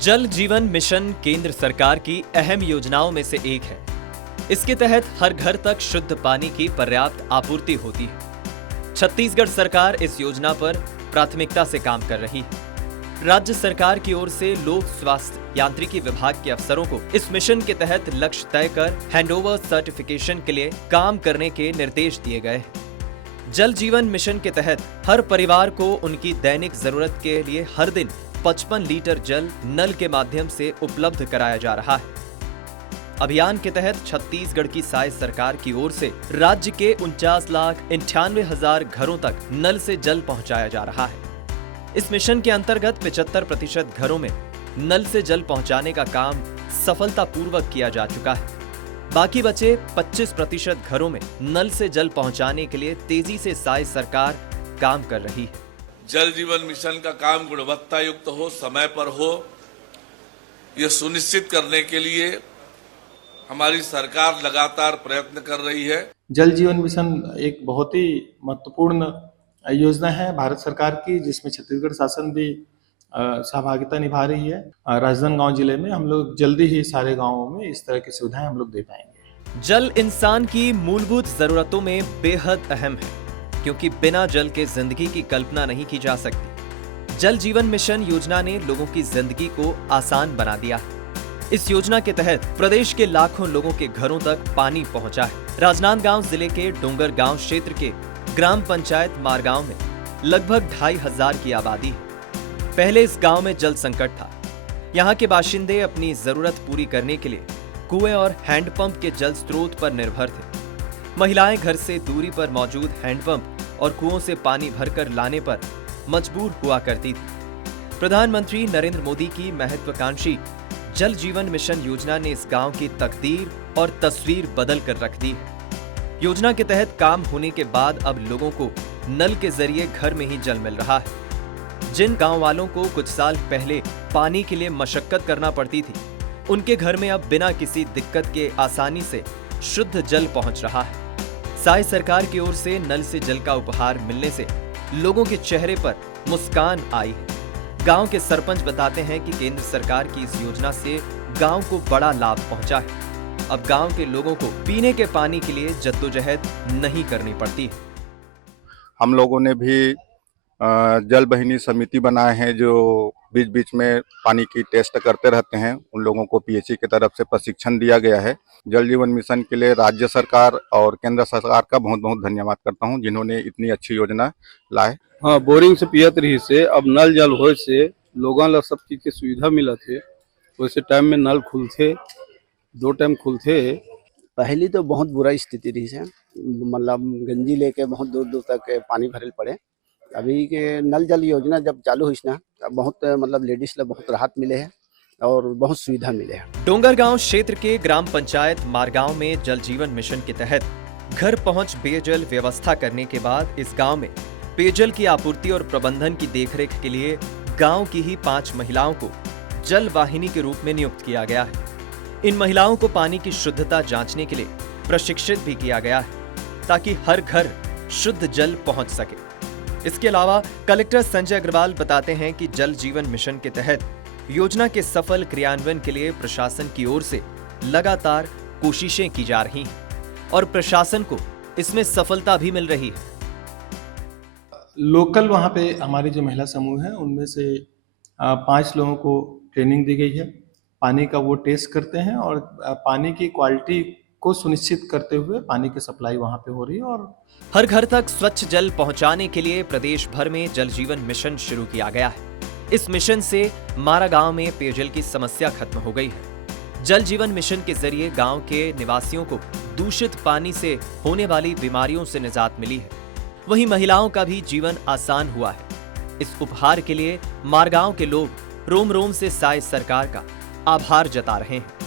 जल जीवन मिशन केंद्र सरकार की अहम योजनाओं में से एक है। इसके तहत हर घर तक शुद्ध पानी की पर्याप्त आपूर्ति होती है। छत्तीसगढ़ सरकार इस योजना पर प्राथमिकता से काम कर रही है। राज्य सरकार की ओर से लोक स्वास्थ्य यांत्रिकी विभाग के अफसरों को इस मिशन के तहत लक्ष्य तय कर हैंडओवर सर्टिफिकेशन के लिए काम करने के निर्देश दिए गए हैं। जल जीवन मिशन के तहत हर परिवार को उनकी दैनिक जरूरत के लिए हर दिन 55 लीटर जल नल के माध्यम से उपलब्ध कराया जा रहा है। अभियान के तहत छत्तीसगढ़ की साय सरकार की ओर से राज्य के 49,98,000 घरों तक नल से जल पहुंचाया जा रहा है। इस मिशन के अंतर्गत 75% घरों में नल से जल पहुंचाने का काम सफलतापूर्वक किया जा चुका है। बाकी बचे 25% घरों में नल से जल पहुंचाने के लिए तेजी से साय सरकार काम कर रही है। जल जीवन मिशन का काम गुणवत्ता युक्त हो, समय पर हो, ये सुनिश्चित करने के लिए हमारी सरकार लगातार प्रयत्न कर रही है। जल जीवन मिशन एक बहुत ही महत्वपूर्ण योजना है भारत सरकार की, जिसमें छत्तीसगढ़ शासन भी सहभागिता निभा रही है। राजनांदगांव जिले में हम लोग जल्दी ही सारे गांवों में इस तरह की सुविधाएं हम लोग दे पाएंगे। जल इंसान की मूलभूत जरूरतों में बेहद अहम है, क्योंकि बिना जल के जिंदगी की कल्पना नहीं की जा सकती। जल जीवन मिशन योजना ने लोगों की जिंदगी को आसान बना दिया है। इस योजना के तहत प्रदेश के लाखों लोगों के घरों तक पानी पहुंचा है। राजनांदगांव जिले के डोंगरगांव क्षेत्र के ग्राम पंचायत मारगांव में लगभग 2,500 की आबादी है। पहले इस गांव में जल संकट था। यहाँ के बाशिंदे अपनी जरूरत पूरी करने के लिए कुएं और हैंडपंप के जल स्रोत पर निर्भर थे। महिलाएं घर से दूरी पर मौजूद हैंडपंप और कुओं से पानी भरकर लाने पर मजबूर हुआ करती थी। प्रधानमंत्री नरेंद्र मोदी की महत्वाकांक्षी जल जीवन मिशन योजना ने इस गांव की तकदीर और तस्वीर बदल कर रख दी है। योजना के तहत काम होने के बाद अब लोगों को नल के जरिए घर में ही जल मिल रहा है। जिन गांव वालों को कुछ साल पहले पानी के लिए मशक्कत करना पड़ती थी, उनके घर में अब बिना किसी दिक्कत के आसानी से शुद्ध जल पहुंच रहा है। साय सरकार की ओर से नल से जल का उपहार मिलने से लोगों के चेहरे पर मुस्कान आई है। गांव के सरपंच बताते हैं कि केंद्र सरकार की इस योजना से गांव को बड़ा लाभ पहुंचा है। अब गांव के लोगों को पीने के पानी के लिए जद्दोजहद नहीं करनी पड़ती है। हम लोगों ने भी जल वाहिनी समिति बनाए हैं, जो बीच बीच में पानी की टेस्ट करते रहते हैं। उन लोगों को पीएचई की तरफ से प्रशिक्षण दिया गया है। जल जीवन मिशन के लिए राज्य सरकार और केंद्र सरकार का बहुत बहुत धन्यवाद करता हूं, जिन्होंने इतनी अच्छी योजना लाए। हाँ, बोरिंग से पियत रही से अब नल जल हो से लोगों ला सब चीज के सुविधा मिलत है। वैसे टाइम में नल खुलते 2 टाइम खुलते। पहली तो बहुत बुरा स्थिति रही है, मतलब गंजी लेके बहुत दूर दूर तक पानी भरल पड़े। अभी के नल जल योजना जब चालू हुई ना, बहुत मतलब लेडीज ला बहुत राहत मिले है और बहुत सुविधा मिले है। डोंगरगांव क्षेत्र के ग्राम पंचायत मारगांव में जल जीवन मिशन के तहत घर पहुंच पेयजल व्यवस्था करने के बाद इस गांव में पेयजल की आपूर्ति और प्रबंधन की देखरेख के लिए गांव की ही 5 महिलाओं को जल वाहिनी के रूप में नियुक्त किया गया है। इन महिलाओं को पानी की शुद्धता जांचने के लिए प्रशिक्षित भी किया गया है, ताकि हर घर शुद्ध जल पहुंच सके। इसके अलावा कलेक्टर संजय अग्रवाल बताते हैं कि जल जीवन मिशन के तहत योजना के सफल क्रियान्वयन के लिए प्रशासन की ओर से लगातार कोशिशें की जा रही हैं और प्रशासन को इसमें सफलता भी मिल रही है। लोकल वहाँ पे हमारी जो महिला समूह है, उनमें से 5 लोगों को ट्रेनिंग दी गई है। पानी का वो टेस्ट करते हैं और पानी की क्वालिटी को सुनिश्चित करते हुए पानी की सप्लाई वहाँ पे हो रही है। और हर घर तक स्वच्छ जल पहुंचाने के लिए प्रदेश भर में जल जीवन मिशन शुरू किया गया है। इस मिशन से मारा गांव में पेयजल की समस्या खत्म हो गई है। जल जीवन मिशन के जरिए गांव के निवासियों को दूषित पानी से होने वाली बीमारियों से निजात मिली है। वहीं महिलाओं का भी जीवन आसान हुआ है। इस उपहार के लिए मारगांव के लोग रोम रोम से साय सरकार का आभार जता रहे हैं।